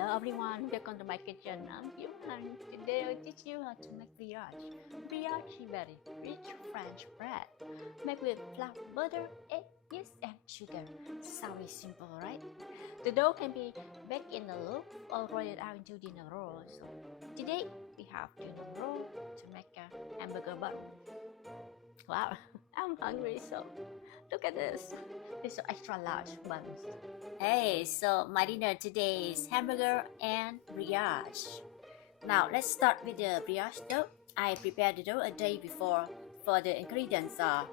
Hello everyone, welcome to my kitchen. I'm Yuhan. Today I'll teach you how to make brioche. Brioche is very rich French bread made with flour, butter, egg, yeast, and sugar. Sounds simple, right? The dough can be baked in a loaf or roll it out into dinner rolls. So today we have dinner roll to make a hamburger bun. Wow, I'm hungry, so look at this. These are extra large buns. Hey, so my dinner today is hamburger and brioche. Now let's start with the brioche dough. I prepared the dough a day before. For the ingredients are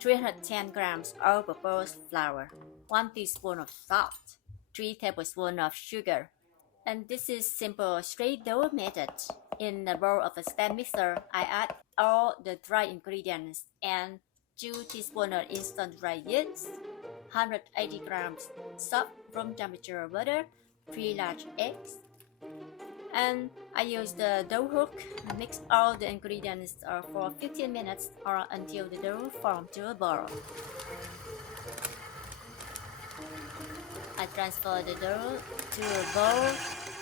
310 grams all-purpose flour, 1 teaspoon of salt, 3 tablespoons of sugar. And this is simple straight dough method. In a bowl of a stand mixer, I add all the dry ingredients and 2 teaspoons of instant dry yeast, 180 grams soft room temperature butter, 3 large eggs, and I use the dough hook. Mix all the ingredients for 15 minutes or until the dough forms to a ball. I transfer the dough to a bowl,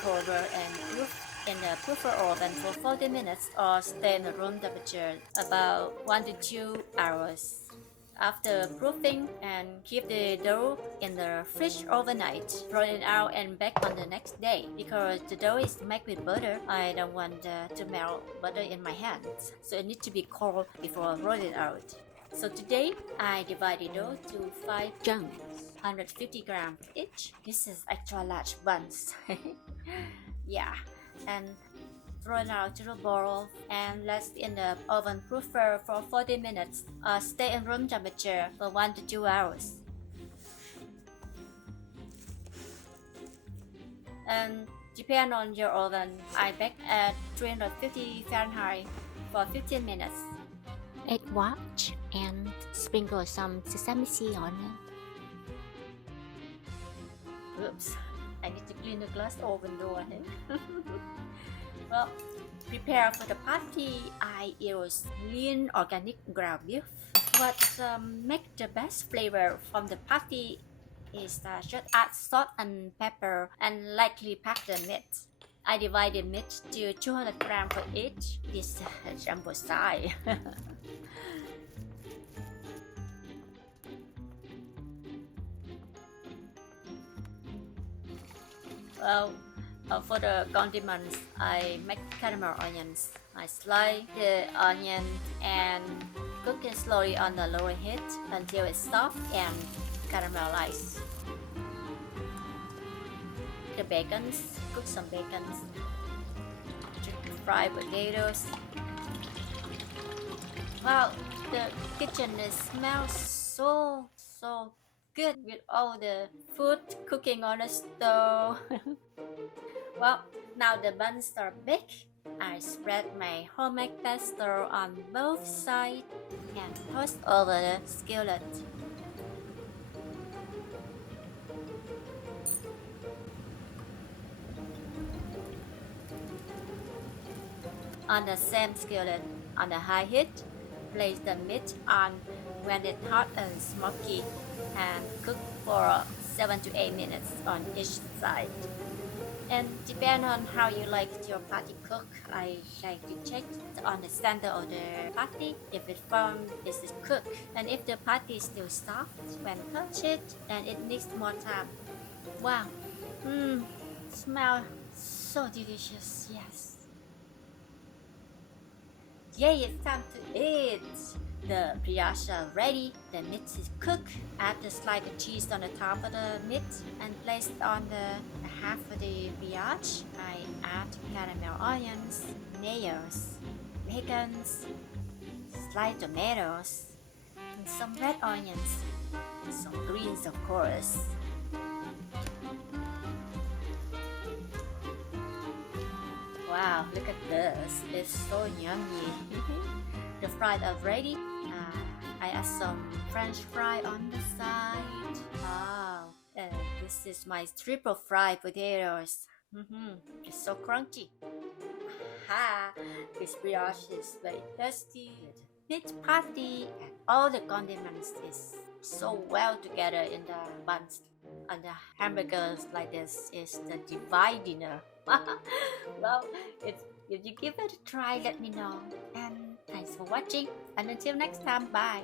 cover and cook in the puffer oven for 40 minutes or stay in the room temperature about 1 to 2 hours. After proofing, and keep the dough in the fridge overnight. Roll it out and bake on the next day. Because the dough is made with butter, I don't want to melt butter in my hands, so it needs to be cold before rolling it out. So today, I divide the dough to 5 chunks, 150 grams each. This is extra large buns. Yeah, and roll it out to the bowl and let in the oven puffer for 40 minutes or stay in room temperature for 1 to 2 hours. And depend on your oven, I bake at 350 Fahrenheit for 15 minutes. Egg wash and sprinkle some sesame seed on it. Oops, I need to clean the glass oven door. Well, prepare for the patty. I use lean organic ground beef. What makes the best flavor from the patty is just add salt and pepper and lightly pack the meat. I divide the meat to 200 grams for each. This jumbo size. Well, for the condiments, I make caramel onions. I slice the onion and cook it slowly on the lower heat until it's soft and caramelized. The bacons, cook some bacons. Fry potatoes. Wow, the kitchen smells so good with all the food cooking on the stove. Well, now the buns are baked. I spread my homemade pesto on both sides and toast over the skillet. On the same skillet, on the high heat, place the meat on when it's hot and smoky and cook for 7 to 8 minutes on each side. And depend on how you like your patty cook, I like to check on the center of the patty if it's firm, is it cooked, and if the patty is still soft when touch it, then it needs more time. Wow, smell so delicious. Yes. Yay, it's time to eat. The brioche are ready. The meat is cooked. Add the slice of cheese on the top of the meat and place it on the half of the brioche. I add caramel onions, mayonnaise, bacons, sliced tomatoes, and some red onions, and some greens of course. Wow, look at this. It's so yummy. The fries are ready. I add some French fry on the side. Wow, this is my triple fried potatoes. It's so crunchy. Ha! This brioche is very tasty. Meat patty and all the condiments is so well together in the buns and the hamburgers like this is the divine dinner. Well, it's, if you give it a try, let me know. And thanks for watching. And until next time, bye.